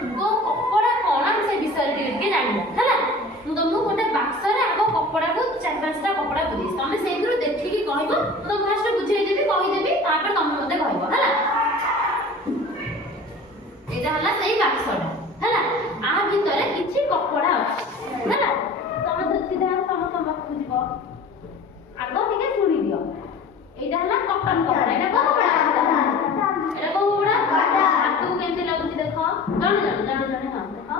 गो कपड़ा कौन से विषय के जानिबो हैला मु तुमको गोटे बाक्स रे आगो कपड़ा को चार पांचटा कपड़ा पुलिस तमे सेंद्र देखि कि कहबो तो फास्ट बुझाई देबी कहि देबी तापर तमे मते कहबो हैला एटा हला सही बाक्सटा हैला आ भितरे किछि कपड़ा अछि हैला तमे सीधा तम बुझिबो आगो ठीक सुनी दियो एटा हला कॉटन कपड़ा एटा को कपड़ा एटा को कपड़ा हाथ को केमते लागुची देखो जान हां देखो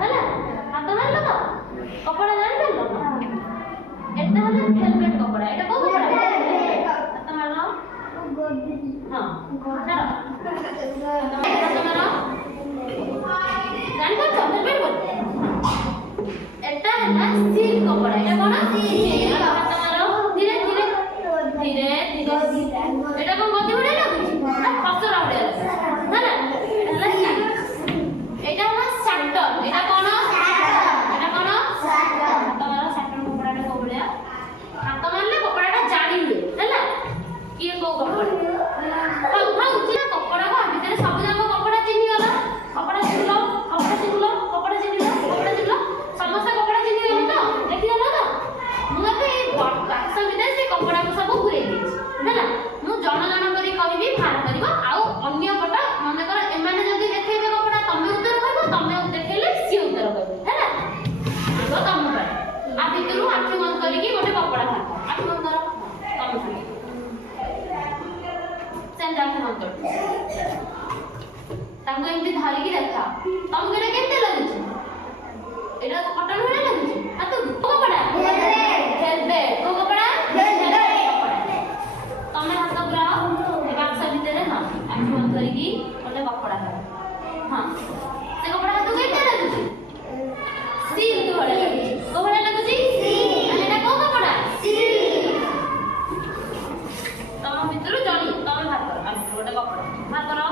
ହେଲା ହାତ ମାରିଲ ତ କପଡ଼ା ଜାଣିପାରିଲ ଏଟା ହେଲା ହେଲମେଟ କପଡ଼ା ଏଟା କୋଉ କପଡ଼ା ହାତ ମାରିଲ ହଁ ଛାଡ଼ ହାତ ମାର ଜାଣିପାରୁଛ ହେଲମେଟ ବୋଲି ଏଟା ହେଲା ସିଲ୍କ କପଡ଼ା ଏଟା କଣ ହାତ ମାର ଧୀରେ ଧୀରେ ଧୀରେ ଧୀରେ ଏଟା କଣ ଗଦି ଭଳିଆ ଲାଗୁଛି ନା ଖସରା ଭଳିଆ ଲାଗୁଛି ହେଲା এটা হলো শার্টর এটা কোন তোমার শার্টর কপড়াটা কোবলিয়া হাত মারলে কপড়াটা জানি হুয়ে ହେଲା কিয়ে কো কপড়া হাউ চিনা কপড়া কো ভিতরে সব জায়গা কপড়া চিনি গলা কপড়া চিনলো সমস্ত কপড়া চিনি গলো তো দেখি গলো তো মু এখন এই বাক্স ভিতরে সে কপড়া কো সব ঘুরাই দিয়েছি ହେଲା মু জন করি কইবি ভার করিব আউ অন্য পটা মনে কর এমানে যদি দেখাইবে কপড়া তমে উত্তর কইব তমে দেখাইলে সি উত্তর কইব ହେଲା তো তম পারে আ ভিতরু আখি বন্ধ করি কি গোটে কপড়া ভাত আখি বন্ধ কর তম শুনি সেন আখি বন্ধ কর তাঙ্গো এমতি ধরি কি দেখা তম করে কেতে লাগুছি এটা কটন ভরা লাগুছি আ তো কপড়া হেলমেট কো কপড়া तमे हाथ पुराओ ए बाक्स भीतर हां आखि बंद करी ओटे कपड़ा हां से कपड़ा हाथ केते लागुची सिल्क भले लागुची को भले लागुची सिल्क एटा को कपड़ा सिल्क तम भीतर जणी तमे बात करो आ ओटे कपड़ा बात करो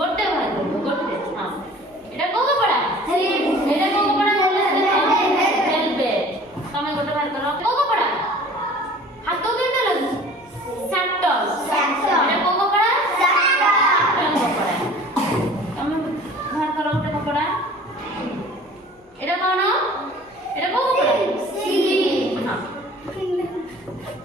गोटे भाई गोटे हां एटा को कपड़ा सिल्क एटा को कपड़ा हेलमेट तमे गोटे बात करो को कपड़ा हाथ केते लागुची शार्टर एटा को कपड़ा शार्टर कपड़ा तमे बाहर करो ओटे कपड़ा एटा कोन एटा को कपड़ा सिल्क हां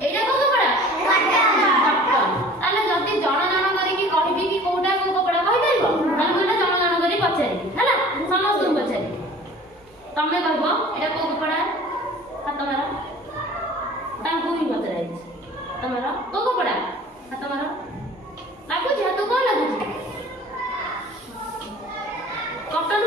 एटा को कपड़ा कॉटन ताले जति जण करी कि कहबी कि कोटा को कपड़ा कहि परिबो ताले बोला जण करी पछारी हैला समस्त पछारी तमे कहबो एटा को कपड़ा हाथ मारो तांको ही बतराई तमरा को कपड़ा हाथ मारो लागु जे हाथ को लागु कॉटन